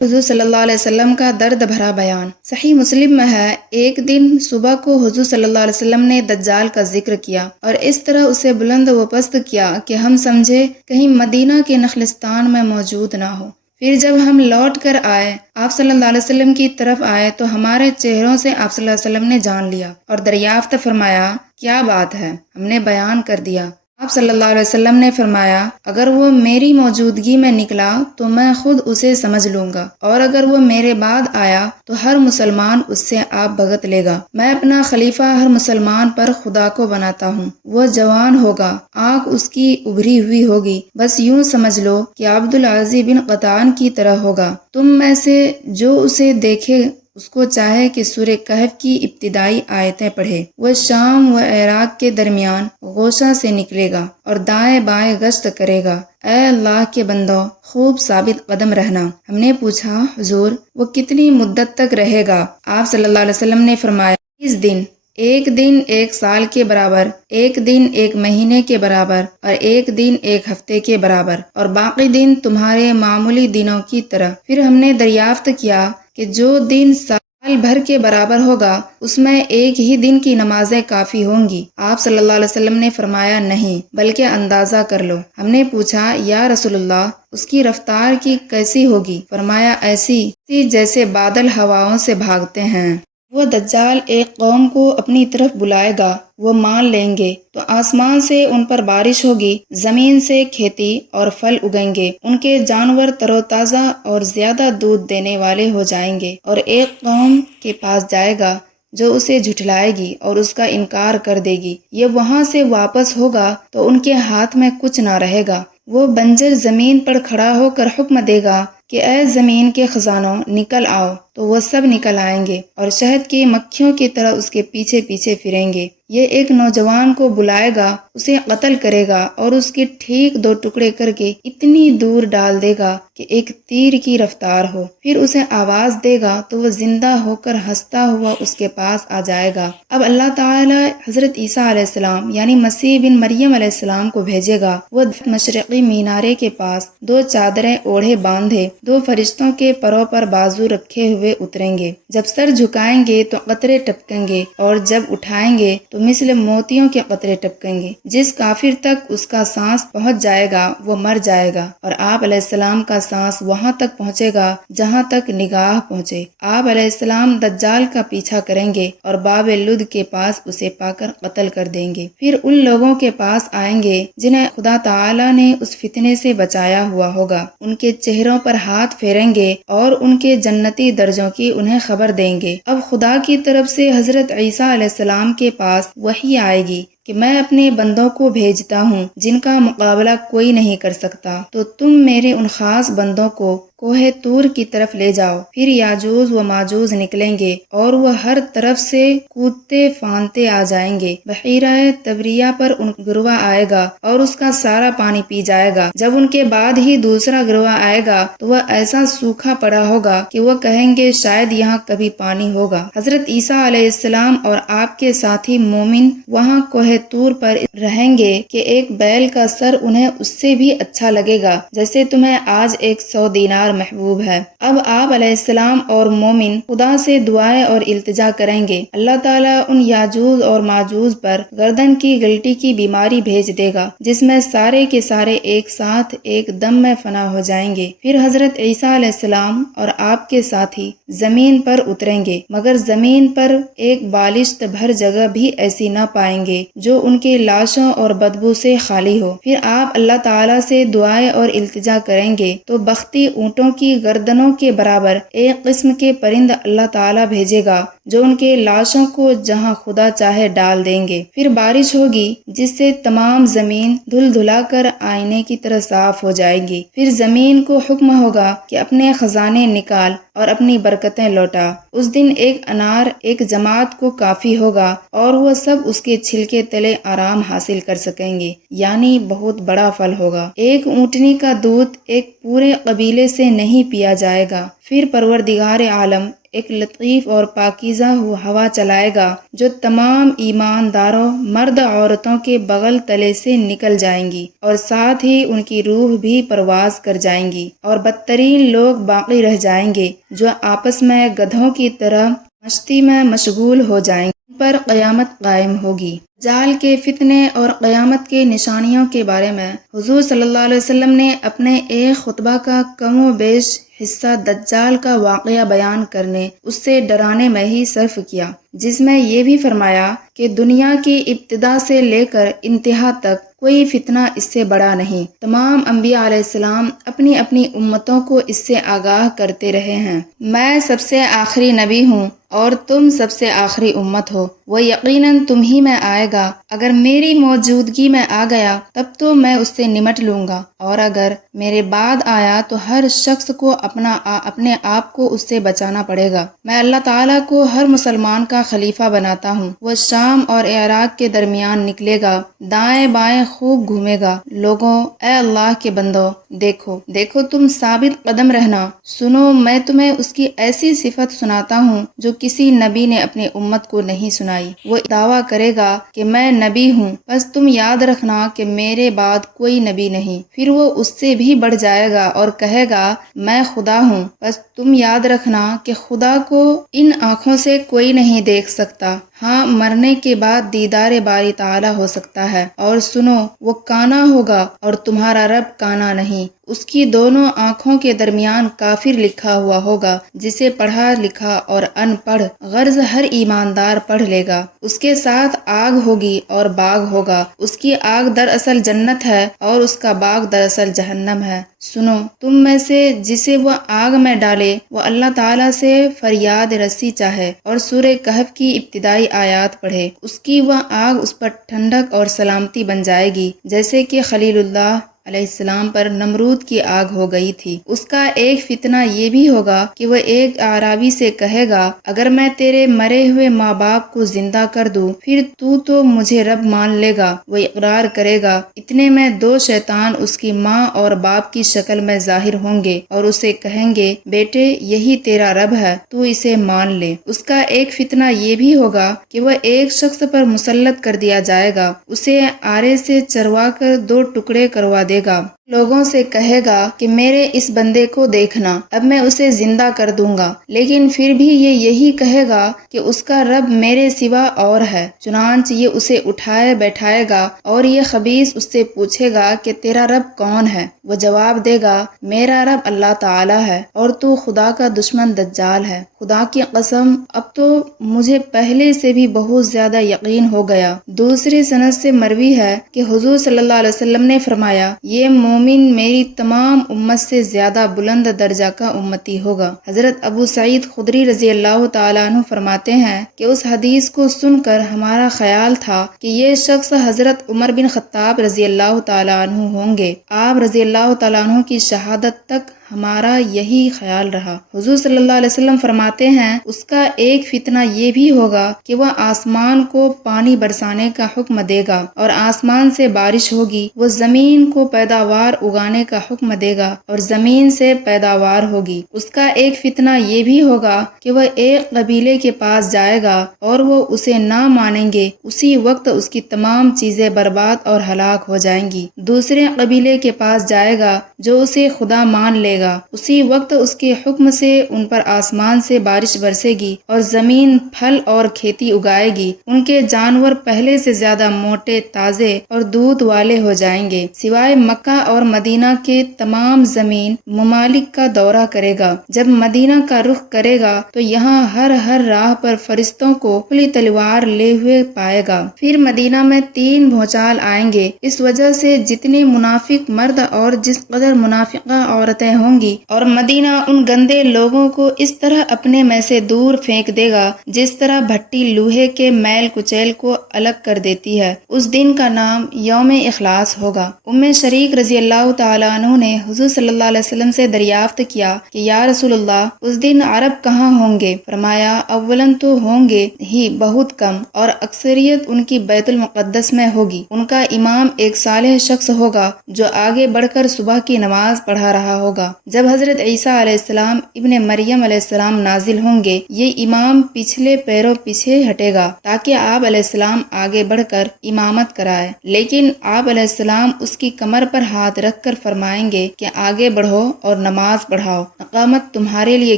حضور صلی اللہ علیہ وسلم کا درد بھرا بیان۔ صحیح مسلم میں ہے، ایک دن صبح کو حضور صلی اللہ علیہ وسلم نے دجال کا ذکر کیا اور اس طرح اسے بلند و پست کیا کہ ہم سمجھے کہیں مدینہ کے نخلستان میں موجود نہ ہو۔ پھر جب ہم لوٹ کر آئے، آپ صلی اللہ علیہ وسلم کی طرف آئے تو ہمارے چہروں سے آپ صلی اللہ علیہ وسلم نے جان لیا اور دریافت فرمایا، کیا بات ہے؟ ہم نے بیان کر دیا۔ آپ صلی اللہ علیہ وسلم نے فرمایا، اگر وہ میری موجودگی میں نکلا تو میں خود اسے سمجھ لوں گا، اور اگر وہ میرے بعد آیا تو ہر مسلمان اس سے آپ بھگت لے گا۔ میں اپنا خلیفہ ہر مسلمان پر خدا کو بناتا ہوں۔ وہ جوان ہوگا، آنکھ اس کی ابھری ہوئی ہوگی، بس یوں سمجھ لو کہ عبدالعزیز بن قطان کی طرح ہوگا۔ تم میں سے جو اسے دیکھے اس کو چاہے کہ سورہ کہف کی ابتدائی آیتیں پڑھے۔ وہ شام و عراق کے درمیان غوشہ سے نکلے گا اور دائیں بائیں گشت کرے گا۔ اے اللہ کے بندوں، خوب ثابت قدم رہنا۔ ہم نے پوچھا، حضور وہ کتنی مدت تک رہے گا؟ آپ صلی اللہ علیہ وسلم نے فرمایا، 30 دن۔ ایک دن 1 سال کے برابر، ایک دن 1 مہینے کے برابر، اور ایک دن 1 ہفتے کے برابر، اور باقی دن تمہارے معمولی دنوں کی طرح۔ پھر ہم نے دریافت کیا کہ جو دن سال بھر کے برابر ہوگا اس میں ایک ہی دن کی نمازیں کافی ہوں گی؟ آپ صلی اللہ علیہ وسلم نے فرمایا، نہیں، بلکہ اندازہ کر لو۔ ہم نے پوچھا، یا رسول اللہ اس کی رفتار کی کیسی ہوگی؟ فرمایا، ایسی جیسے بادل ہواؤں سے بھاگتے ہیں۔ وہ دجال ایک قوم کو اپنی طرف بلائے گا، وہ مان لیں گے تو آسمان سے ان پر بارش ہوگی، زمین سے کھیتی اور پھل اگیں گے، ان کے جانور تر و تازہ اور زیادہ دودھ دینے والے ہو جائیں گے۔ اور ایک قوم کے پاس جائے گا جو اسے جھٹلائے گی اور اس کا انکار کر دے گی، یہ وہاں سے واپس ہوگا تو ان کے ہاتھ میں کچھ نہ رہے گا۔ وہ بنجر زمین پر کھڑا ہو کر حکم دے گا کہ اے زمین کے خزانوں نکل آؤ، تو وہ سب نکل آئیں گے اور شہد کی مکھیوں کی طرح اس کے پیچھے پیچھے پھریں گے۔ یہ ایک نوجوان کو بلائے گا، اسے قتل کرے گا اور اس کے ٹھیک 2 ٹکڑے کر کے اتنی دور ڈال دے گا کہ ایک تیر کی رفتار ہو۔ پھر اسے آواز دے گا تو وہ زندہ ہو کر ہنستا ہوا اس کے پاس آ جائے گا۔ اب اللہ تعالی حضرت عیسیٰ علیہ السلام یعنی مسیح بن مریم علیہ السلام کو بھیجے گا۔ وہ مشرقی مینارے کے پاس 2 چادریں اوڑھے باندھے 2 فرشتوں کے پروں پر بازو رکھے ہوئے اتریں گے۔ جب سر جھکائیں گے تو قطرے ٹپکیں گے، اور جب اٹھائیں گے تو مثل موتیوں کے قطرے ٹپکیں گے۔ جس کافر تک اس کا سانس پہنچ جائے گا وہ مر جائے گا، اور آپ علیہ السلام کا سانس وہاں تک پہنچے گا جہاں تک نگاہ پہنچے۔ آپ علیہ السلام دجال کا پیچھا کریں گے اور باب لد کے پاس اسے پا کر قتل کر دیں گے۔ پھر ان لوگوں کے پاس آئیں گے جنہیں خدا تعالی نے اس فتنے سے بچایا ہوا ہوگا، ان کے چہروں پر ہاتھ پھیریں گے اور ان کے جنتی درجوں کی انہیں خبر دیں گے۔ اب خدا کی طرف سے حضرت عیسیٰ علیہ السلام کے پاس وحی آئے گی کہ میں اپنے بندوں کو بھیجتا ہوں جن کا مقابلہ کوئی نہیں کر سکتا، تو تم میرے ان خاص بندوں کو کوہ طور کی طرف لے جاؤ۔ پھر یاجوج و ماجوج نکلیں گے اور وہ ہر طرف سے کودتے پھاندتے آ جائیں گے۔ بحیرہ تبریہ پر ان گروہ آئے گا اور اس کا سارا پانی پی جائے گا۔ جب ان کے بعد ہی دوسرا گروہ آئے گا تو وہ ایسا سوکھا پڑا ہوگا کہ وہ کہیں گے شاید یہاں کبھی پانی ہوگا۔ حضرت عیسیٰ علیہ السلام اور آپ کے ساتھی مومن وہاں کوہ طور پر رہیں گے کہ ایک بیل کا سر انہیں اس سے بھی اچھا لگے گا جیسے تمہیں آج 100 دینار محبوب ہے۔ اب آپ علیہ السلام اور مومن خدا سے دعائیں اور التجا کریں گے، اللہ تعالیٰ ان یاجوج اور ماجوج پر گردن کی گلٹی کی بیماری بھیج دے گا جس میں سارے کے سارے ایک ساتھ ایک دم میں فنا ہو جائیں گے۔ پھر حضرت عیسیٰ علیہ السلام اور آپ کے ساتھی زمین پر اتریں گے، مگر زمین پر ایک بالشت بھر جگہ بھی ایسی نہ پائیں گے جو ان کے لاشوں اور بدبو سے خالی ہو۔ پھر آپ اللہ تعالیٰ سے دعائیں اور التجا کریں گے تو بختی اونٹوں کی گردنوں کے برابر ایک قسم کے پرند اللہ تعالیٰ بھیجے گا جو ان کے لاشوں کو جہاں خدا چاہے ڈال دیں گے۔ پھر بارش ہوگی جس سے تمام زمین دھل دھلا کر آئینے کی طرح صاف ہو جائے گی۔ پھر زمین کو حکم ہوگا کہ اپنے خزانے نکال اور اپنی برکتیں لوٹا۔ اس دن ایک انار ایک جماعت کو کافی ہوگا اور وہ سب اس کے چھلکے تلے آرام حاصل کر سکیں گے، یعنی بہت بڑا پھل ہوگا۔ ایک اونٹنی کا دودھ ایک پورے قبیلے سے نہیں پیا جائے گا۔ پھر پروردگار عالم ایک لطیف اور پاکیزہ ہوا چلائے گا جو تمام ایمانداروں مرد عورتوں کے بغل تلے سے نکل جائیں گی، اور ساتھ ہی ان کی روح بھی پرواز کر جائیں گی، اور بدترین لوگ باقی رہ جائیں گے جو آپس میں گدھوں کی طرح مشتی میں مشغول ہو جائیں گے۔ ان پر قیامت قائم ہوگی۔ دجال کے فتنے اور قیامت کے نشانیوں کے بارے میں حضور صلی اللہ علیہ وسلم نے اپنے ایک خطبہ کا کم و بیش حصہ دجال کا واقعہ بیان کرنے، اس سے ڈرانے میں ہی صرف کیا، جس میں یہ بھی فرمایا کہ دنیا کی ابتدا سے لے کر انتہا تک کوئی فتنہ اس سے بڑا نہیں۔ تمام انبیاء علیہ السلام اپنی اپنی امتوں کو اس سے آگاہ کرتے رہے ہیں۔ میں سب سے آخری نبی ہوں اور تم سب سے آخری امت ہو، وہ یقیناً تم ہی میں آئے گا۔ اگر میری موجودگی میں آ گیا تب تو میں اس سے نمٹ لوں گا، اور اگر میرے بعد آیا تو ہر شخص کو اپنے آپ کو اس سے بچانا پڑے گا۔ میں اللہ تعالیٰ کو ہر مسلمان کا خلیفہ بناتا ہوں۔ وہ شام اور عراق کے درمیان نکلے گا، دائیں بائیں خوب گھومے گا۔ لوگوں، اے اللہ کے بندو، دیکھو تم ثابت قدم رہنا۔ سنو، میں تمہیں اس کی ایسی صفت سناتا ہوں جو کسی نبی نے اپنی امت کو نہیں سنائی۔ وہ دعویٰ کرے گا کہ میں نبی ہوں، بس تم یاد رکھنا کہ میرے بعد کوئی نبی نہیں۔ پھر وہ اس سے بھی بڑھ جائے گا اور کہے گا میں خدا ہوں، بس تم یاد رکھنا کہ خدا کو ان آنکھوں سے کوئی نہیں دیکھ سکتا، ہاں مرنے کے بعد دیدار باری تعالیٰ ہو سکتا ہے۔ اور سنو، وہ کانا ہوگا اور تمہارا رب کانا نہیں، اس کی دونوں آنکھوں کے درمیان کافر لکھا ہوا ہوگا، جسے پڑھا لکھا اور ان پڑھ غرض ہر ایماندار پڑھ لے گا۔ اس کے ساتھ آگ ہوگی اور باغ ہوگا، اس کی آگ دراصل جنت ہے اور اس کا باغ دراصل جہنم ہے۔ سنو، تم میں سے جسے وہ آگ میں ڈالے وہ اللہ تعالیٰ سے فریاد رسی چاہے اور سورہ کہف کی ابتدائی آیات پڑھے، اس کی وہ آگ اس پر ٹھنڈک اور سلامتی بن جائے گی، جیسے کہ خلیل اللہ علیہ السلام پر نمرود کی آگ ہو گئی تھی۔ اس کا ایک فتنہ یہ بھی ہوگا کہ وہ ایک اعرابی سے کہے گا اگر میں تیرے مرے ہوئے ماں باپ کو زندہ کر دوں پھر تو مجھے رب مان لے گا؟ وہ اقرار کرے گا۔ اتنے میں دو شیطان اس کی ماں اور باپ کی شکل میں ظاہر ہوں گے اور اسے کہیں گے بیٹے یہی تیرا رب ہے، تو اسے مان لے۔ اس کا ایک فتنہ یہ بھی ہوگا کہ وہ ایک شخص پر مسلط کر دیا جائے گا، اسے آرے سے چروا کر دو ٹکڑے کروا دے گا، لوگوں سے کہے گا کہ میرے اس بندے کو دیکھنا، اب میں اسے زندہ کر دوں گا، لیکن پھر بھی یہ یہی کہے گا کہ اس کا رب میرے سوا اور ہے۔ چنانچہ یہ اسے اٹھائے بیٹھائے گا اور یہ خبیث اس سے پوچھے گا کہ تیرا رب کون ہے؟ وہ جواب دے گا میرا رب اللہ تعالیٰ ہے اور تو خدا کا دشمن دجال ہے۔ خدا کی قسم، اب تو مجھے پہلے سے بھی بہت زیادہ یقین ہو گیا۔ دوسری سند سے مروی ہے کہ حضور صلی اللہ علیہ وسلم نے فرمایا یہ مومن میری تمام امت سے زیادہ بلند درجہ کا امتی ہوگا۔ حضرت ابو سعید خدری رضی اللہ تعالیٰ عنہ فرماتے ہیں کہ اس حدیث کو سن کر ہمارا خیال تھا کہ یہ شخص حضرت عمر بن خطاب رضی اللہ تعالیٰ عنہ ہوں گے۔ آپ رضی اللہ تعالیٰ عنہ کی شہادت تک ہمارا یہی خیال رہا۔ حضور صلی اللہ علیہ وسلم فرماتے ہیں اس کا ایک فتنہ یہ بھی ہوگا کہ وہ آسمان کو پانی برسانے کا حکم دے گا اور آسمان سے بارش ہوگی، وہ زمین کو پیداوار اگانے کا حکم دے گا اور زمین سے پیداوار ہوگی۔ اس کا ایک فتنہ یہ بھی ہوگا کہ وہ ایک قبیلے کے پاس جائے گا اور وہ اسے نہ مانیں گے، اسی وقت اس کی تمام چیزیں برباد اور ہلاک ہو جائیں گی۔ دوسرے قبیلے کے پاس جائے گا جو اسے خدا مان لے گا، اسی وقت اس کے حکم سے ان پر آسمان سے بارش برسے گی اور زمین پھل اور کھیتی اگائے گی، ان کے جانور پہلے سے زیادہ موٹے، تازے اور دودھ والے ہو جائیں گے۔ سوائے مکہ اور مدینہ کے تمام زمین ممالک کا دورہ کرے گا۔ جب مدینہ کا رخ کرے گا تو یہاں ہر راہ پر فرشتوں کو کھلی تلوار لے ہوئے پائے گا۔ پھر مدینہ میں 3 بھونچال آئیں گے، اس وجہ سے جتنے منافق مرد اور جس قدر منافقہ عورتیں ہوں گی، اور مدینہ ان گندے لوگوں کو اس طرح اپنے میں سے دور پھینک دے گا جس طرح بھٹی لوہے کے میل کچیل کو الگ کر دیتی ہے۔ اس دن کا نام یوم اخلاص ہوگا۔ ام شریک رضی اللہ تعالیٰ عنہ نے حضور صلی اللہ علیہ وسلم سے دریافت کیا کہ یا رسول اللہ، اس دن عرب کہاں ہوں گے؟ فرمایا اولاً تو ہوں گے ہی بہت کم، اور اکثریت ان کی بیت المقدس میں ہوگی۔ ان کا امام ایک صالح شخص ہوگا جو آگے بڑھ کر صبح کی نماز پڑھا رہا ہوگا۔ جب حضرت عیسیٰ علیہ السلام ابن مریم علیہ السلام نازل ہوں گے، یہ امام پچھلے پیروں پیچھے ہٹے گا تاکہ آپ علیہ السلام آگے بڑھ کر امامت کرائے، لیکن آپ علیہ السلام اس کی کمر پر ہاتھ رکھ کر فرمائیں گے کہ آگے بڑھو اور نماز پڑھاؤ، اقامت تمہارے لیے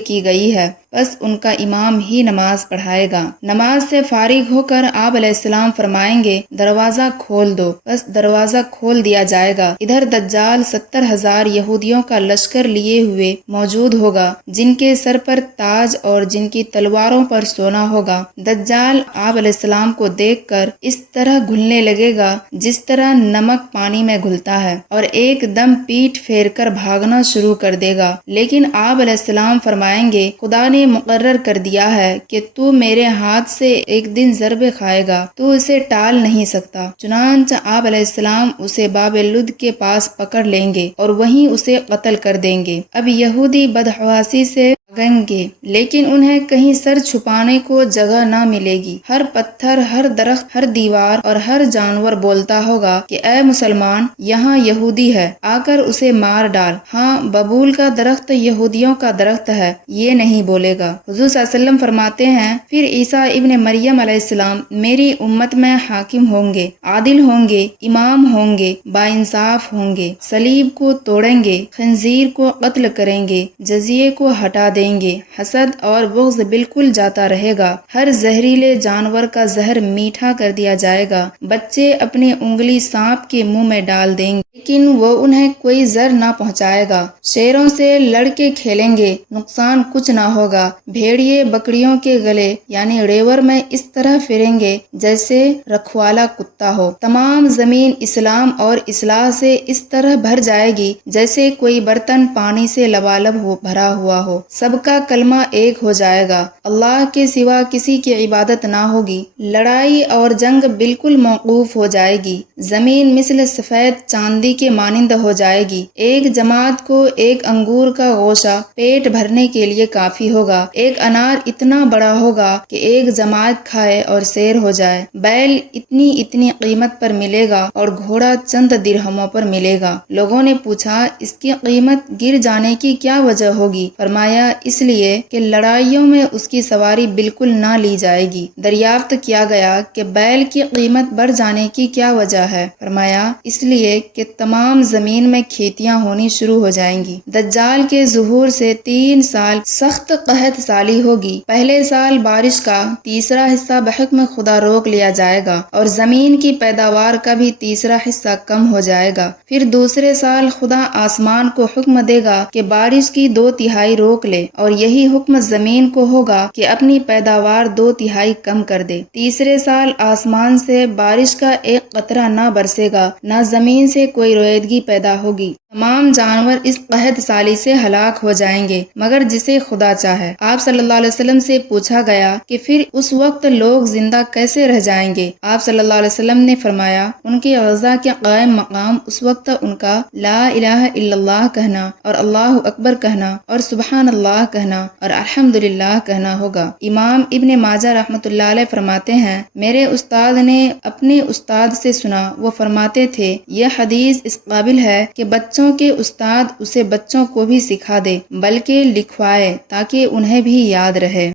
کی گئی ہے، بس ان کا امام ہی نماز پڑھائے گا۔ نماز سے فارغ ہو کر آپ علیہ السلام فرمائیں گے دروازہ کھول دو، بس دروازہ کھول دیا جائے گا۔ ادھر دجال 70,000 یہودیوں کا لشکر لیے ہوئے موجود ہوگا، جن کے سر پر تاج اور جن کی تلواروں پر سونا ہوگا۔ دجال آپ علیہ السلام کو دیکھ کر اس طرح گھلنے لگے گا جس طرح نمک پانی میں گھلتا ہے، اور ایک دم پیٹھ پھیر کر بھاگنا شروع کر دے گا، لیکن آپ علیہ السلام فرمائیں گے خدا نے مقرر کر دیا ہے کہ تو میرے ہاتھ سے ایک دن ضربے کھائے گا، تو اسے ٹال نہیں سکتا۔ چنانچہ آپ علیہ السلام اسے باب لد کے پاس پکڑ لیں گے اور وہیں اسے قتل کر دیں گے۔ اب یہودی بدحواسی سے بھاگیں گے، لیکن انہیں کہیں سر چھپانے کو جگہ نہ ملے گی۔ ہر پتھر، ہر درخت، ہر دیوار اور ہر جانور بولتا ہوگا کہ اے مسلمان، یہاں یہودی ہے، آ کر اسے مار ڈال۔ ہاں، ببول کا درخت یہودیوں کا درخت ہے، یہ نہیں بولے گا۔ حضور صلی اللہ علیہ وسلم فرماتے ہیں پھر عیسیٰ ابن مریم علیہ السلام میری امت میں حاکم ہوں گے، عادل ہوں گے، امام ہوں گے، باانصاف ہوں گے، صلیب کو توڑیں گے، خنزیر کو قتل کریں گے، جزیے کو ہٹا دیں گے، حسد اور بغض بالکل جاتا رہے گا، ہر زہریلے جانور کا زہر میٹھا کر دیا جائے گا، بچے اپنی انگلی سانپ کے منہ میں ڈال دیں گے لیکن وہ انہیں کوئی زر نہ پہنچائے گا، شیروں سے لڑ کے کھیلیں گے، نقصان کچھ نہ ہوگا، بھیڑیے بکریوں کے گلے یعنی ریور میں اس طرح پھریں گے جیسے رکھوالا کتا ہو، تمام زمین اسلام اور اصلاح سے اس طرح بھر جائے گی جیسے کوئی برتن پانی سے لبالب بھرا ہوا ہو، سب کا کلمہ ایک ہو جائے گا، اللہ کے سوا کسی کی عبادت نہ ہوگی، لڑائی اور جنگ بالکل موقوف ہو جائے گی، زمین مثل سفید چاندی کے مانند ہو جائے گی، ایک جماعت کو ایک انگور کا گوشہ پیٹ بھرنے کے لیے کافی ہوگا، ایک انار اتنا بڑا ہوگا کہ ایک جماعت کھائے اور سیر ہو جائے، بیل اتنی قیمت پر ملے گا اور گھوڑا چند درہموں پر ملے گا۔ لوگوں نے پوچھا اس کی قیمت گر جانے کی کیا وجہ ہوگی؟ فرمایا اس لیے کہ لڑائیوں میں اس کی سواری بالکل نہ لی جائے گی۔ دریافت کیا گیا کہ بیل کی قیمت بڑھ جانے کی کیا وجہ ہے؟ فرمایا اس لیے کہ تمام زمین میں کھیتیاں ہونی شروع ہو جائیں گی۔ دجال کے ظہور سے 3 سال سخت قحط سالی ہوگی، پہلے سال بارش کا تیسرا حصہ بحکم خدا روک لیا جائے گا اور زمین کی پیداوار کا بھی تیسرا حصہ کم ہو جائے گا، پھر دوسرے سال خدا آسمان کو حکم دے گا کہ بارش کی 2/3 روک لے اور یہی حکم زمین کو ہوگا کہ اپنی پیداوار 2/3 کم کر دے، تیسرے سال آسمان سے بارش کا ایک قطرہ نہ برسے گا، نہ زمین سے کوئی رویدگی پیدا ہوگی، تمام جانور اس قحط سالی سے ہلاک ہو جائیں گے مگر جسے خدا چاہے۔ آپ صلی اللہ علیہ وسلم سے پوچھا گیا کہ پھر اس وقت لوگ زندہ کیسے رہ جائیں گے؟ آپ صلی اللہ علیہ وسلم نے فرمایا ان کی غذا کے قائم مقام اس وقت ان کا لا الہ الا اللہ کہنا اور اللہ اکبر کہنا اور سبحان اللہ کہنا اور الحمدللہ کہنا ہوگا۔ امام ابن ماجہ رحمۃ اللہ علیہ فرماتے ہیں میرے استاد نے اپنے استاد سے سنا، وہ فرماتے تھے یہ حدیث اس قابل ہے کہ بچوں کے استاد اسے بچوں کو بھی سکھا دے بلکہ لکھوائے تاکہ انہیں بھی یاد رہے۔